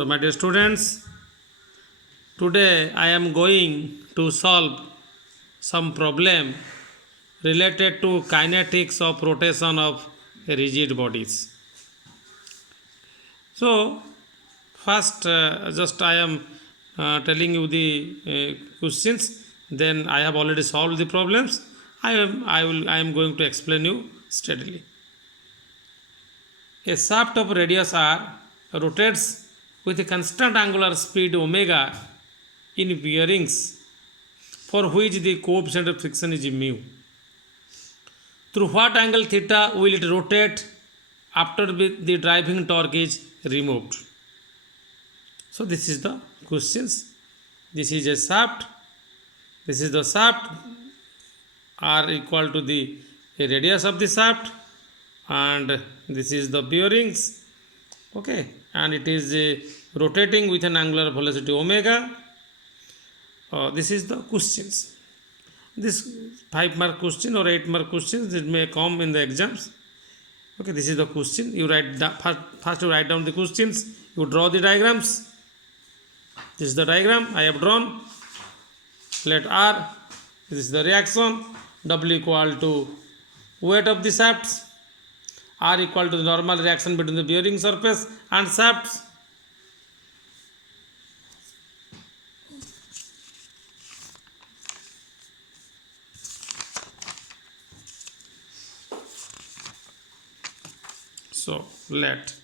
So my dear students, today I am going to solve some problem related to kinetics of rotation of rigid bodies. So first just I am telling you the questions, then I have already solved the problems. I am going to explain you steadily. A shaft of radius r rotates with a constant angular speed omega in bearings for which the coefficient of friction is mu. Through what angle theta will it rotate after the driving torque is removed? So this is the questions. This is a shaft. This is the shaft. R equal to the radius of the shaft, and this is the bearings. Okay, and it is rotating with an angular velocity omega. This is the questions. This 5-mark question or 8-mark questions, it may come in the exams. Okay, this is the question. You write first you write down the questions. You draw the diagrams. This is the diagram I have drawn. Let R, this is the reaction. W equal to weight of the shafts. R equal to the normal reaction between the bearing surface and shafts. So let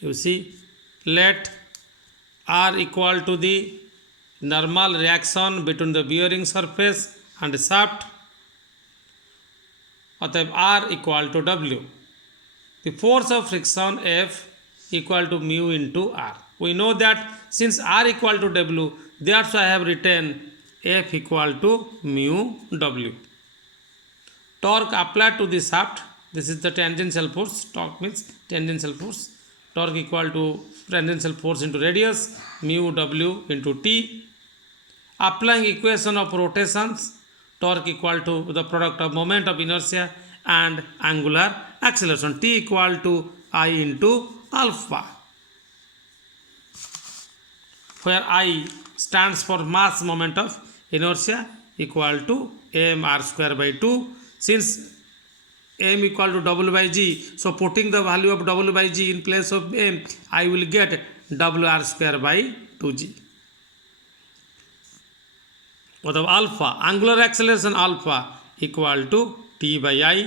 you see, let R equal to the normal reaction between the bearing surface and the shaft. অতএব R equal to W. The force of friction F equal to mu into R. We know that since R equal to W, therefore I have written F equal to mu W. Torque applied to the shaft. This is the tangential force. Torque means tangential force. Torque equal to tangential force into radius, mu W into T. Applying equation of rotations, torque equal to the product of moment of inertia and angular acceleration. T equal to I into alpha, where I stands for mass moment of inertia equal to mr square by 2. Since m equal to W by g, so putting the value of W by g in place of m, I will get WR square by 2g. অথবা alpha, angular acceleration alpha equal to T by I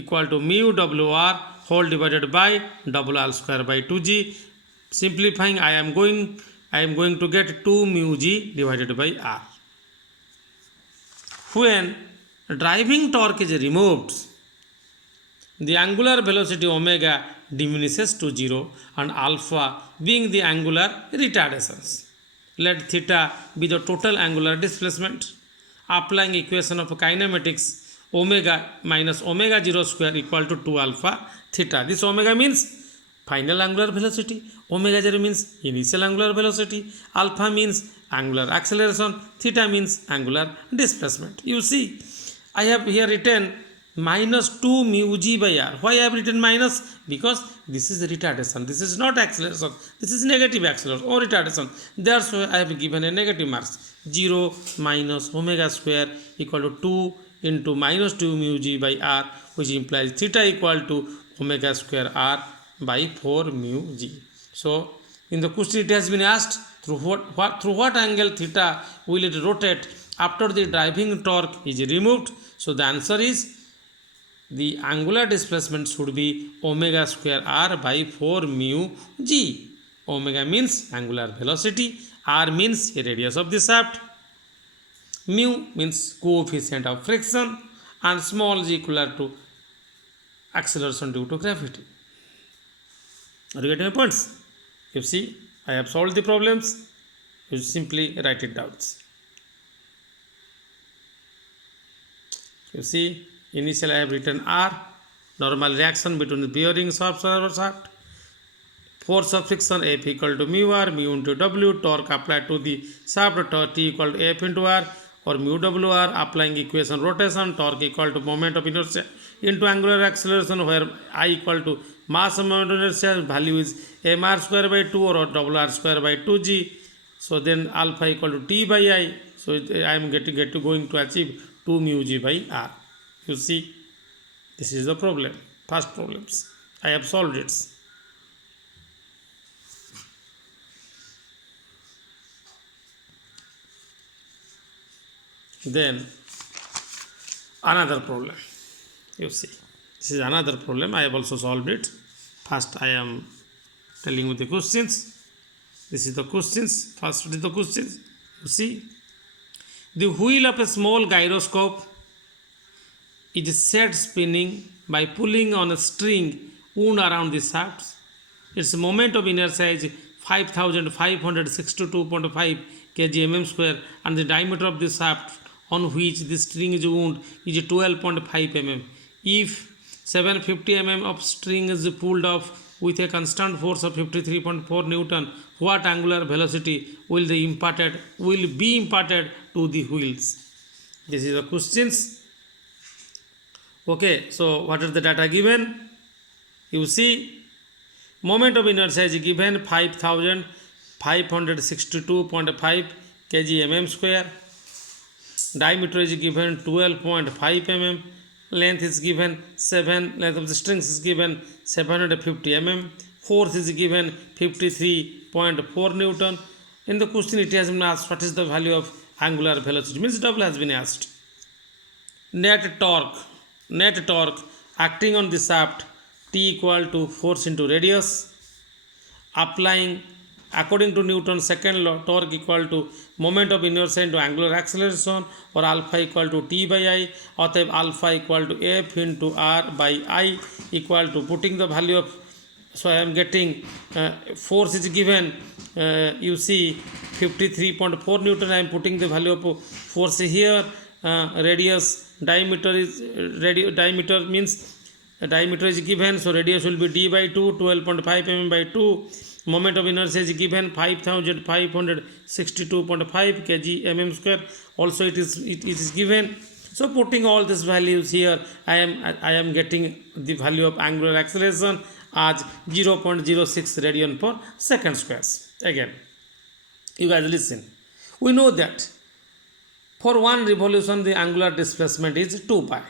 equal to mu WR whole divided by WR square by 2g. Simplifying, I am going to get 2 mu g divided by R. When driving torque is removed, the angular velocity omega diminishes to 0 and alpha being the angular retardations. Let theta be the total angular displacement. Applying equation of kinematics, omega minus omega 0 square equal to 2 alpha theta. This omega means final angular velocity, omega 0 means initial angular velocity, alpha means angular acceleration, theta means angular displacement. You see, I have here written minus 2 mu g by r. Why I have written minus? Because this is retardation. This is not acceleration. This is negative acceleration or retardation. Therefore, I have given a negative marks. 0 minus omega square equal to 2 into minus 2 mu g by r, which implies theta equal to omega square r by 4 mu g. So, in the question it has been asked, through what angle theta will it rotate after the driving torque is removed? So, the answer is the angular displacement should be omega square r by 4 mu g. Omega means angular velocity, r means radius of the shaft, mu means coefficient of friction, and small g equal to acceleration due to gravity. Are you getting my points? You see, I have solved the problems. You simply write it down. You see, initially I have written R, normal reaction between the bearing shaft. Force of friction F equal to mu R, mu into W, torque applied to the shaft, torque T equal to F into R, or mu WR. Applying equation rotation, torque equal to moment of inertia into angular acceleration, where I equal to Mass moment of inertia value is mr square by 2 or double r square by 2g. So then alpha equal to t by I. So I am going to achieve 2 mu g by r. You see, this is the problem. First problems. I have solved it. Then another problem. You see, this is another problem. I have also solved it. First, I am telling you the questions. This is the questions. First, it is the questions. You see, the wheel of a small gyroscope is set spinning by pulling on a string wound around the shaft. Its moment of inertia is 5562.5 kg square, and the diameter of the shaft on which the string is wound is 12.5 mm. If 750 mm of string is pulled off with a constant force of 53.4 Newton, what angular velocity will be imparted to the wheels? This is the questions. Okay, so what are the data given? You see, moment of inertia is given 5562.5 kg square. Diameter is given 12.5 mm. Length is given 7. Length of the strings is given 750 mm. Force is given 53.4 Newton. In the question, it has been asked what is the value of angular velocity. Means double has been asked. Net torque acting on the shaft T equal to force into radius. Applying according to Newton's second law, torque equal to moment of inertia into angular acceleration, or alpha equal to T by I. Otherwise, alpha equal to F into R by I equal to, putting the value of, so I am getting force is given, you see 53.4 Newton. I am putting the value of force here. Radius, diameter is diameter means diameter is given, so radius will be d by 2, 12.5 mm by 2. Moment of inertia is given 5562.5 kg square. Also it is given. So putting all these values here, I am getting the value of angular acceleration as 0.06 radian per second squares. Again, you guys listen. We know that for one revolution the angular displacement is 2 pi.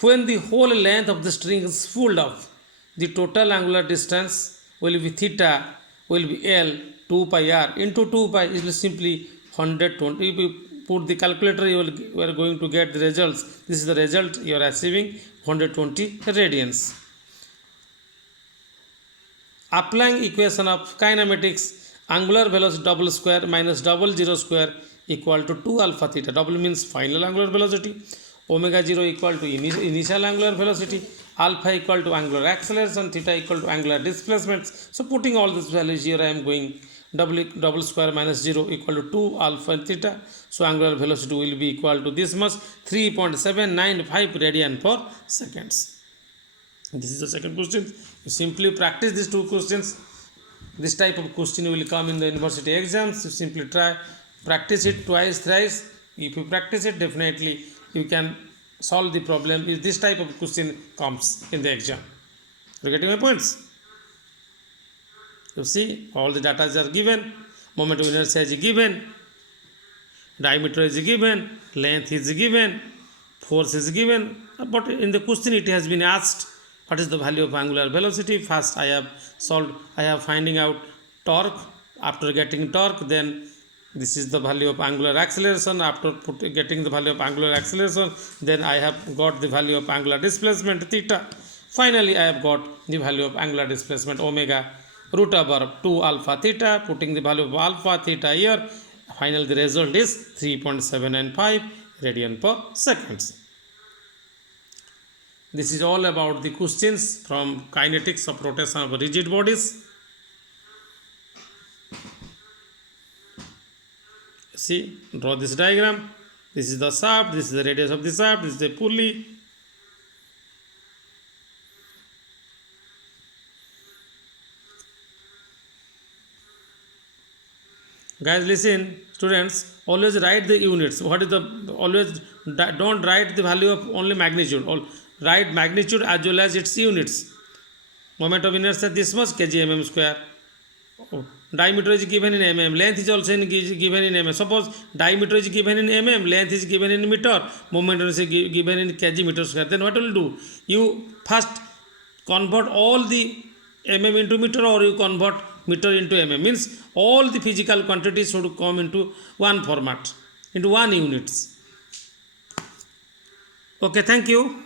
When the whole length of the string is pulled off, the total angular distance will be theta, will be L 2 pi r into 2 pi is simply 120. If you put the calculator, you are going to get the results. This is the result you are achieving, 120 radians. Applying equation of kinematics, angular velocity double square minus double zero square equal to 2 alpha theta. Double means final angular velocity. Omega 0 equal to initial angular velocity. Alpha equal to angular acceleration. Theta equal to angular displacements. So putting all these values here, I am going double square minus 0 equal to 2 alpha theta. So angular velocity will be equal to this much, 3.795 radian per seconds. This is the second question. You simply practice these two questions. This type of question will come in the university exams. You simply practice it twice, thrice. If you practice it, definitely you can solve the problem if this type of question comes in the exam. You getting my points? You see, all the data are given, moment of inertia is given, diameter is given, length is given, force is given, but in the question it has been asked what is the value of angular velocity. First I have finding out torque. After getting torque, then this is the value of angular acceleration. After getting the value of angular acceleration, then I have got the value of angular displacement theta. Finally, I have got the value of angular displacement omega root over 2 alpha theta. Putting the value of alpha theta here, finally the result is 3.795 radian per seconds. This is all about the questions from kinetics of rotation of rigid bodies. See, draw this diagram. This is the shaft, this is the radius of the shaft, this is the pulley. Guys, listen, students, always write the units. What is always don't write the value of only magnitude. Write magnitude as well as its units. Moment of inertia this much kg mm square. Diameter is given in mm, length is also given in mm. Suppose diameter is given in mm, length is given in meter, moment is given in kg meter square. Then what will you do? You first convert all the mm into meter, or you convert meter into mm. Means all the physical quantities should come into one format, into one units. Okay, thank you.